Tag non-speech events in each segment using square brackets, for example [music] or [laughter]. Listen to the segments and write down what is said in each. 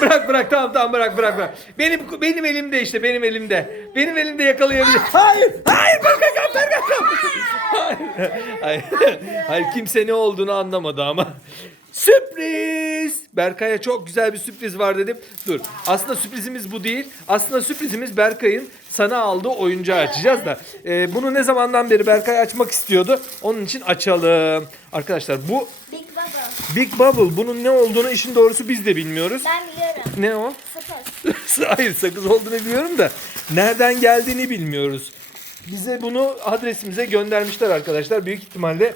bırak bırak tamam tamam bırak bırak bırak. Benim benim elimde işte benim elimde. Benim elimde yakalayabilir. Hayır hayır bırak bırak bırak bırak. Hayır, hayır, hayır kimse ne olduğunu anlamadı ama. Sürpriz! Berkay'a çok güzel bir sürpriz var dedim. Dur. Aslında sürprizimiz bu değil. Aslında sürprizimiz Berkay'ın sana aldığı oyuncağı açacağız da. e, bunu ne zamandan beri Berkay açmak istiyordu. Onun için açalım. Arkadaşlar bu Big Bubble. Big Bubble. Bunun ne olduğunu işin doğrusu biz de bilmiyoruz. Ben biliyorum. Ne o? Sakız. [laughs] Hayır sakız olduğunu biliyorum da nereden geldiğini bilmiyoruz. Bize bunu adresimize göndermişler arkadaşlar. Büyük ihtimalle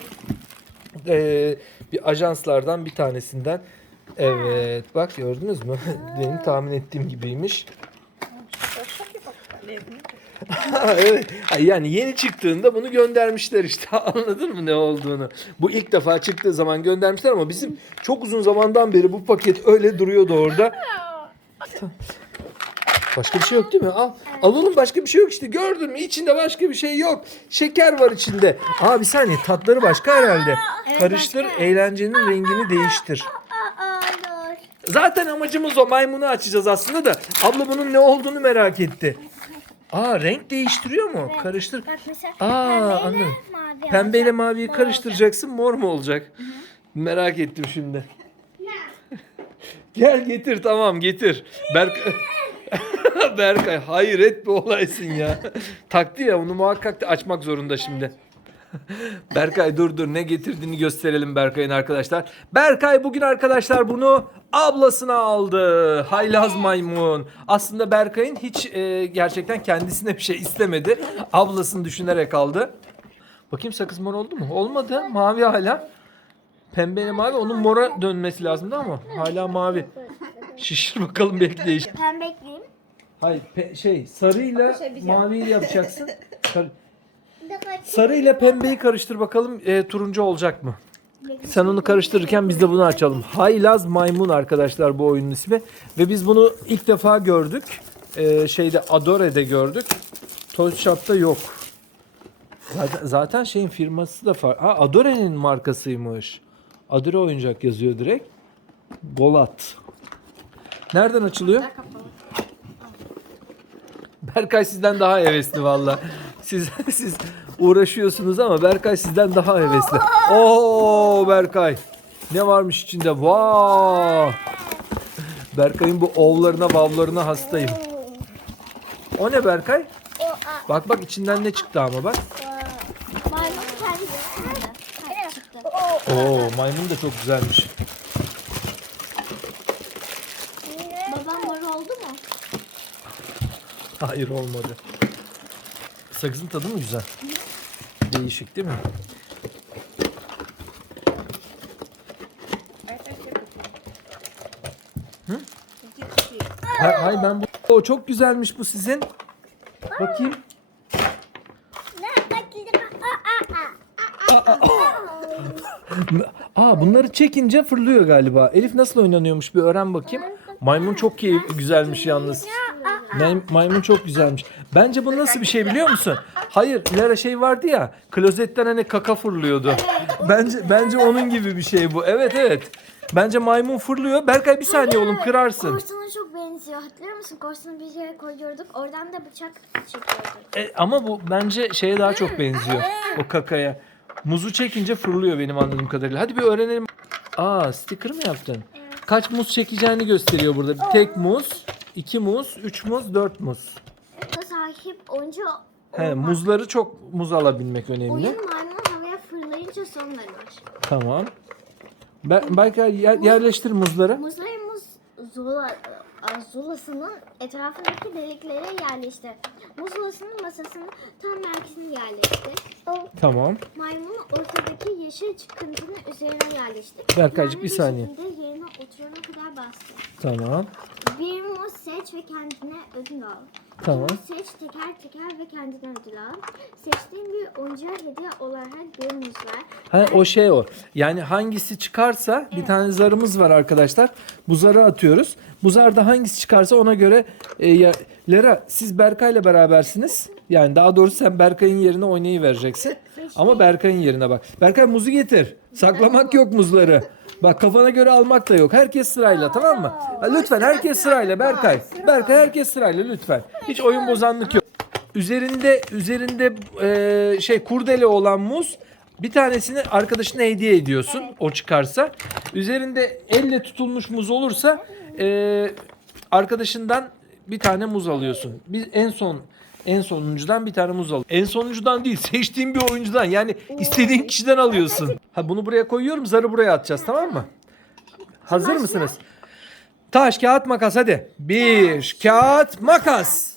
eee, bir ajanslardan bir tanesinden. Evet bak gördünüz mü? [laughs] Benim tahmin ettiğim gibiymiş. [laughs] Evet. Yani yeni çıktığında bunu göndermişler işte [laughs] anladın mı ne olduğunu. Bu ilk defa çıktığı zaman göndermişler ama bizim çok uzun zamandan beri bu paket öyle duruyordu orada. Başka bir şey yok değil mi? Al. Al oğlum başka bir şey yok işte gördün mü? İçinde başka bir şey yok. Şeker var içinde. Aa bir saniye tatları başka herhalde. Evet, Karıştır başka. eğlencenin rengini değiştir. Zaten amacımız o maymunu açacağız aslında da. Abla bunun ne olduğunu merak etti. Aa renk değiştiriyor mu? Karıştır. Bak mesela Aa, pembeyle anladım. mavi Pembeyle olacak. maviyi Mor karıştıracaksın mor mu olacak? Merak ettim şimdi. [laughs] Gel getir tamam getir. Berk [laughs] Berkay hayret bir olaysın ya. Taktı ya onu muhakkak da açmak zorunda şimdi. [laughs] Berkay dur dur ne getirdiğini gösterelim Berkay'ın arkadaşlar. Berkay bugün arkadaşlar bunu ablasına aldı. Haylaz maymun. Aslında Berkay'ın hiç e, gerçekten kendisine bir şey istemedi. Ablasını düşünerek aldı. Bakayım sakız mor oldu mu? Olmadı. Mavi hala. Pembeyle mavi onun mora dönmesi lazımdı ama hala mavi. Şişir bakalım belki değişir. Pembe ekleyeyim. Hayır pe- şey sarıyla maviyi yapacaksın. [laughs] Sar- Bir de kaç- Sarı pembeyi karıştır bakalım e, turuncu olacak mı? Sen onu karıştırırken biz de bunu açalım. Haylaz Maymun arkadaşlar bu oyunun ismi. Ve biz bunu ilk defa gördük. E, şeyde Adore'de gördük. Toy Shop'ta yok. Zaten, zaten şeyin firması da var. Ha Adore'nin markasıymış. Adore oyuncak yazıyor direkt. Golat. Nereden açılıyor? Berkay sizden daha hevesli valla. Siz siz uğraşıyorsunuz ama Berkay sizden daha hevesli. Oo Berkay. Ne varmış içinde? Vaa! Berkay'ın bu ovlarına, bavlarına hastayım. O ne Berkay? Bak bak içinden ne çıktı ama bak. Oo maymun da çok güzelmiş. Babam mor oldu mu? Hayır olmadı. Sakızın tadı mı güzel? Değişik değil mi? Hı? Hayır, hayır ben bu... O çok güzelmiş bu sizin. Bakayım. [laughs] Aa bunları çekince fırlıyor galiba. Elif nasıl oynanıyormuş bir öğren bakayım. Maymun çok keyif güzelmiş yalnız. May- maymun çok güzelmiş. Bence bu nasıl bir şey biliyor musun? Hayır, Lara şey vardı ya. Klozetten hani kaka fırlıyordu. Bence bence onun gibi bir şey bu. Evet evet. Bence maymun fırlıyor. Berkay bir saniye oğlum kırarsın. Korsana çok benziyor. Hatırlıyor musun? Korsanı bir yere koyuyorduk. Oradan da bıçak çekiyorduk. E, ama bu bence şeye daha çok benziyor. O kakaya. Muzu çekince fırlıyor benim anladığım kadarıyla. Hadi bir öğrenelim. Aa sticker mı yaptın? Kaç muz çekeceğini gösteriyor burada. Bir tek muz, iki muz, üç muz, dört muz. Bu sahip oyuncu He, muzları çok muz alabilmek önemli. oyun maymun havaya fırlayınca sonları var. Tamam. Ben, belki yer- yerleştir muzları. Muzları muz zula, a, zulasının etrafındaki deliklere yerleştir. Muz zulasının masasının tam merkezine yerleştir. Tamam. Maymunu ortadaki yeşil çıkıntının üzerine yerleştir. Berkaycık, bir saniye. şekilde yerine oturana kadar bastır. Tamam. Bir muz seç ve kendine ödül al. Tamam. Seç teker teker ve kendine ödül al. Seçtiğin bir oyuncağa hediye olarak bir muz ver. Ha, o şey o. Yani hangisi çıkarsa bir tane zarımız var arkadaşlar. Bu zarı atıyoruz. Bu zarda hangisi çıkarsa ona göre e, ya, Lera siz Berkay'la berabersiniz. Yani daha doğrusu sen Berkay'ın yerine oynayıvereceksin. Ama Berkay'ın yerine bak. Berkay muzu getir. Saklamak yok muzları. Bak kafana göre almak da yok. Herkes sırayla tamam mı? Ha, lütfen herkes sırayla Berkay. Berkay herkes sırayla lütfen. Hiç oyun bozanlık yok. Üzerinde üzerinde e, şey kurdele olan muz bir tanesini arkadaşına hediye ediyorsun. O çıkarsa. Üzerinde elle tutulmuş muz olursa e, arkadaşından bir tane muz alıyorsun. Biz en son en sonuncudan bir tane muz al. En sonuncudan değil, seçtiğin bir oyuncudan. Yani istediğin kişiden alıyorsun. Ha bunu buraya koyuyorum, zarı buraya atacağız tamam mı? Hazır mısınız? Taş, kağıt, makas hadi. Bir, kağıt, makas.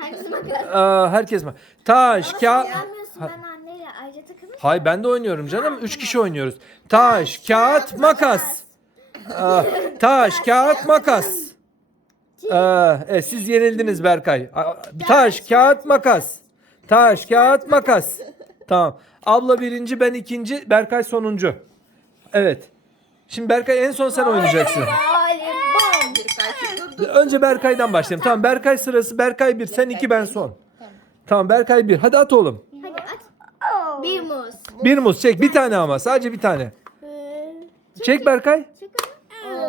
Herkes makas. Aa, herkes mi? Taş, kağıt. Beğenmiyorsun ben anneyle ayrıca takılır. Hay ben de oynuyorum canım. Üç kişi oynuyoruz. Taş, kağıt, makas. Aa, taş, kağıt, makas. Aa, evet, siz yenildiniz Berkay. Taş, kağıt, makas. Taş, kağıt, makas. [laughs] Tamam. Abla birinci, ben ikinci, Berkay sonuncu. Evet. Şimdi Berkay en son sen oynayacaksın. Voleybol. Berkay dur dur. Önce Berkay'dan başlayalım. Tamam Berkay sırası. Berkay bir, sen iki, ben son. Tamam Berkay bir. Hadi at oğlum. Hadi at. Bir muz. Bir muz çek. Bir tane ama. Sadece bir tane. Çek Berkay. Çek.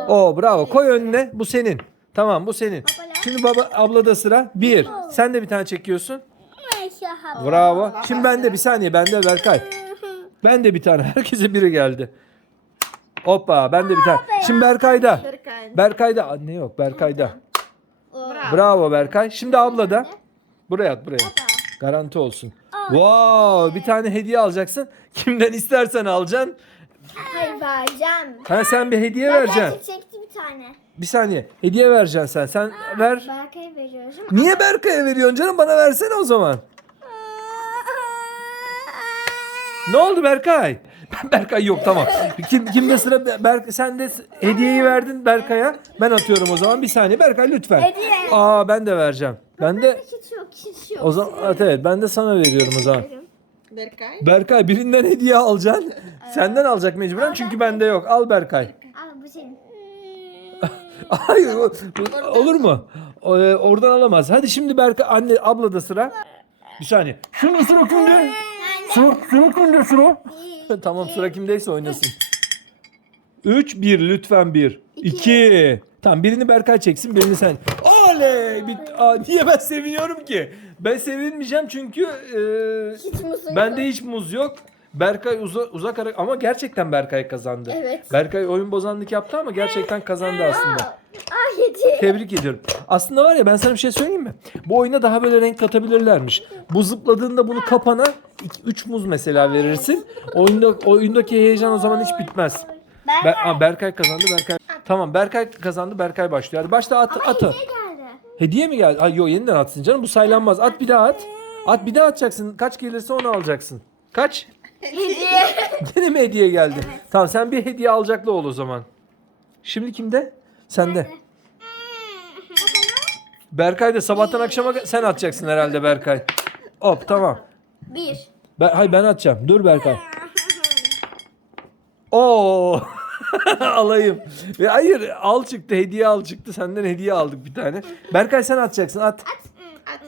Oo bravo. Koy önüne. Bu senin. Tamam bu senin. Şimdi baba ablada sıra. Bir. Sen de bir tane çekiyorsun. Bravo. Şimdi bende bir saniye. Bende Berkay. [laughs] Ben de bir tane. Herkese biri geldi. Hoppa ben de bir tane. Şimdi Berkay'da. Berkay. Berkay'da. Anne yok Berkay'da. Bravo. Bravo Berkay. Şimdi ablada. Buraya at buraya. Garanti olsun. Wow, bir tane hediye alacaksın. Kimden istersen alacaksın. Hayır vereceğim. Ha sen bir hediye Ben vereceksin. Tane. Bir saniye. Hediye vereceksin sen. Sen ver. Berkay'a veriyorum. Niye Berkay'a veriyorsun canım? Bana versene o zaman. Ne oldu Berkay? Berkay yok tamam. Kim kimde sıra Berk sen de hediyeyi verdin Berkay'a. Ben atıyorum o zaman. Bir saniye Berkay lütfen. Hediye. Aa ben de vereceğim. Ben de Hiç yok, hiç yok. o zaman evet, evet ben de sana veriyorum o zaman. Berkay. Berkay birinden hediye alacaksın. Senden alacak mecburen çünkü bende yok. Al Berkay. Al bu senin. [laughs] Hayır o- bu- olur mu? O, e, oradan alamaz. Hadi şimdi Berkay anne abla da sıra. Bir saniye. Şunu sıra kimde? Sıra, sıra kimde sıra? tamam sıra kimdeyse oynasın. 3 1 lütfen 1. 2. Tamam birini Berkay çeksin birini sen. Oley! Bit Aa, niye ben seviniyorum ki? Ben sevinmeyeceğim çünkü e, Hiç musun? bende hiç muz yok. Berkay uza, uzak ara ama gerçekten Berkay kazandı. Evet. Berkay oyun bozanlık yaptı ama gerçekten kazandı aslında. Yedi. Tebrik ediyorum. Aslında var ya ben sana bir şey söyleyeyim mi? Bu oyuna daha böyle renk katabilirlermiş. Bu zıpladığında bunu kapana 3 muz mesela verirsin. Oyunda oyundaki heyecan o zaman hiç bitmez. Ben, Ber, Aa, Berkay kazandı Berkay. Tamam Berkay kazandı Berkay başlıyor. Hadi başla at at. Hediye geldi. Hediye mi geldi? Ay yok yeniden atsın canım bu saylanmaz. At bir daha at. At bir daha atacaksın. Kaç gelirse onu alacaksın. Kaç? Hediye. Yine [laughs] mi hediye geldi? Tamam sen bir hediye alacaklı ol o zaman. Şimdi kimde? Sende. Berkay da sabahtan akşama sen atacaksın herhalde Berkay. Hop tamam. Bir. Ben, hayır ben atacağım. Dur Berkay. [laughs] Oo. [laughs] Alayım. Ve hayır al çıktı hediye al çıktı. Senden hediye aldık bir tane. Berkay sen atacaksın at.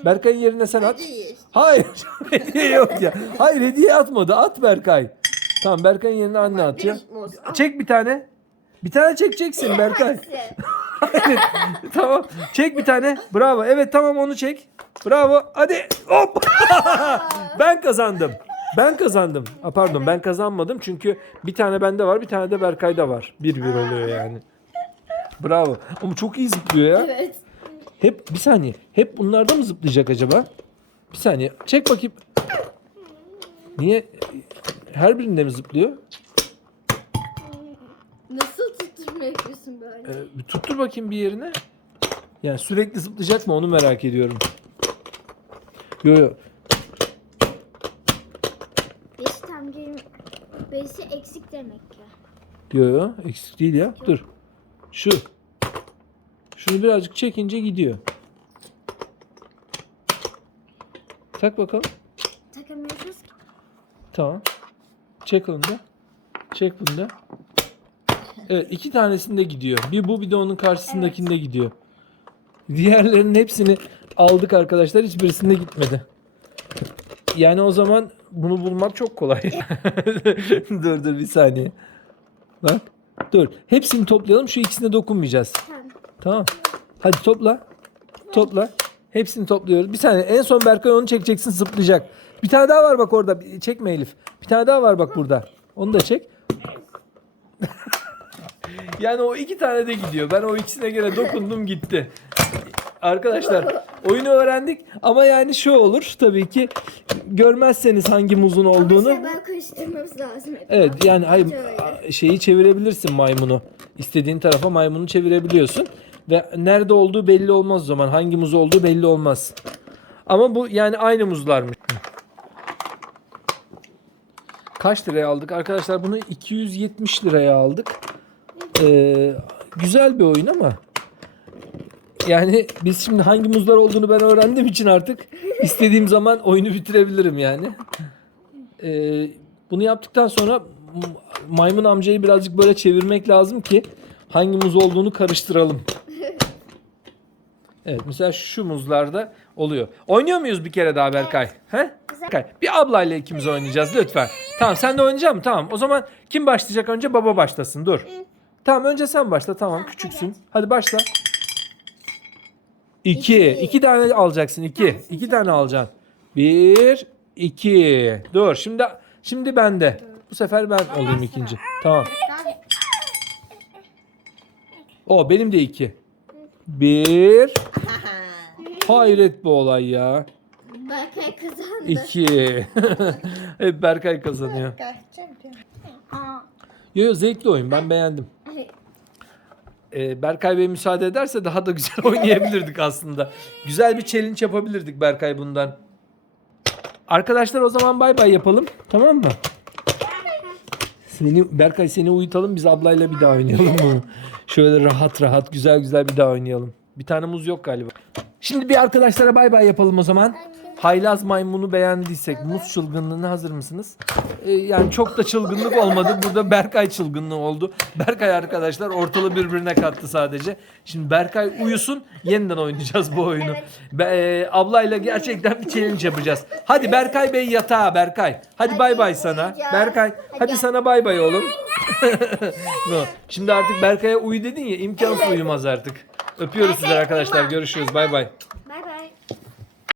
Berkay'ın yerine sen at. Hediye. Hayır [laughs] hediye yok ya. Hayır hediye atmadı. At Berkay. Tamam Berkay'ın yerine anne atıyor. Çek bir tane. Bir tane çekeceksin Berkay. [laughs] Hayır. tamam. Çek bir tane. Bravo. Evet tamam onu çek. Bravo. Hadi. Hop. [laughs] ben kazandım. Ben kazandım. Ha, pardon ben kazanmadım çünkü bir tane bende var bir tane de Berkay'da var. Bir bir oluyor yani. Bravo. Ama çok iyi zıplıyor ya. Evet. Hep bir saniye. Hep bunlarda mı zıplayacak acaba? Bir saniye. Çek bakayım. Niye? Her birinde mi zıplıyor? Nasıl tutturma yapıyorsun böyle? Ee, bir tuttur bakayım bir yerine. Yani sürekli zıplayacak mı onu merak ediyorum. Yo yo. Beşi tam gelin. Beşi eksik demek ki. Yo yo. Eksik değil ya. Dur. Şu. Şunu birazcık çekince gidiyor. Tak bakalım. Takamıyorsunuz ki. Tamam. Çek onu da. Çek bunu da. Evet iki tanesinde gidiyor. Bir bu bir de onun karşısındakinde gidiyor. Diğerlerinin hepsini aldık arkadaşlar. Hiçbirisinde gitmedi. Yani o zaman bunu bulmak çok kolay. [laughs] dur dur bir saniye. Bak. Dur. Hepsini toplayalım. Şu ikisine dokunmayacağız. Tamam. Hadi topla. Topla. Hepsini topluyoruz. Bir saniye. En son Berkay onu çekeceksin zıplayacak. Bir tane daha var bak orada. Bir- Çekme Elif. Bir tane daha var bak burada. Onu da çek. [laughs] yani o iki tane de gidiyor. Ben o ikisine göre dokundum gitti. Arkadaşlar oyunu öğrendik ama yani şu olur tabii ki görmezseniz hangi muzun olduğunu. Ama ben karıştırmamız lazım. Evet yani hayır Şöyle. şeyi çevirebilirsin maymunu. İstediğin tarafa maymunu çevirebiliyorsun. Ve nerede olduğu belli olmaz o zaman. Hangi muz olduğu belli olmaz. Ama bu yani aynı muzlarmış. Kaç liraya aldık? Arkadaşlar bunu 270 liraya aldık. Ee, güzel bir oyun ama yani biz şimdi hangi muzlar olduğunu ben öğrendiğim için artık istediğim zaman oyunu bitirebilirim yani. Ee, bunu yaptıktan sonra maymun amcayı birazcık böyle çevirmek lazım ki hangi muz olduğunu karıştıralım. Evet mesela şu muzlarda oluyor. Oynuyor muyuz bir kere daha Berkay? He? Berkay, bir ablayla ikimiz oynayacağız lütfen. Tamam sen de oynayacak mısın? Tamam. O zaman kim başlayacak önce? Baba başlasın. Dur. Tamam önce sen başla. Tamam küçüksün. Hadi başla. İki. İki. Tane alacaksın. İki. İki tane alacaksın. Bir, iki. Dur. Şimdi şimdi bende. Bu sefer ben olayım ikinci. Tamam. O benim de iki. Bir. [laughs] Hayret bu olay ya. Berkay kazandı. İki. [laughs] Hep Berkay kazanıyor. Yo yo zevkli oyun. Ben beğendim. Ee, Berkay Bey müsaade ederse daha da güzel [laughs] oynayabilirdik aslında. Güzel bir challenge yapabilirdik Berkay bundan. Arkadaşlar o zaman bay bay yapalım. Tamam mı? Seni, Berkay seni uyutalım biz ablayla bir daha oynayalım bunu. Şöyle rahat rahat güzel güzel bir daha oynayalım. Bir tane muz yok galiba. Şimdi bir arkadaşlara bay bay yapalım o zaman. Haylaz maymunu beğendiysek muz çılgınlığına hazır mısınız? Ee, yani çok da çılgınlık olmadı. Burada Berkay çılgınlığı oldu. Berkay arkadaşlar ortalığı birbirine kattı sadece. Şimdi Berkay uyusun yeniden oynayacağız bu oyunu. Be, e, ablayla gerçekten bir challenge yapacağız. Hadi Berkay Bey yatağa Berkay. Hadi bay bay sana. Berkay hadi sana bay bay oğlum. [laughs] no. Şimdi artık Berkay'a uyu dedin ya imkansız uyumaz artık. Öpüyoruz sizleri arkadaşlar. Görüşürüz. Bay bay. Bay bay.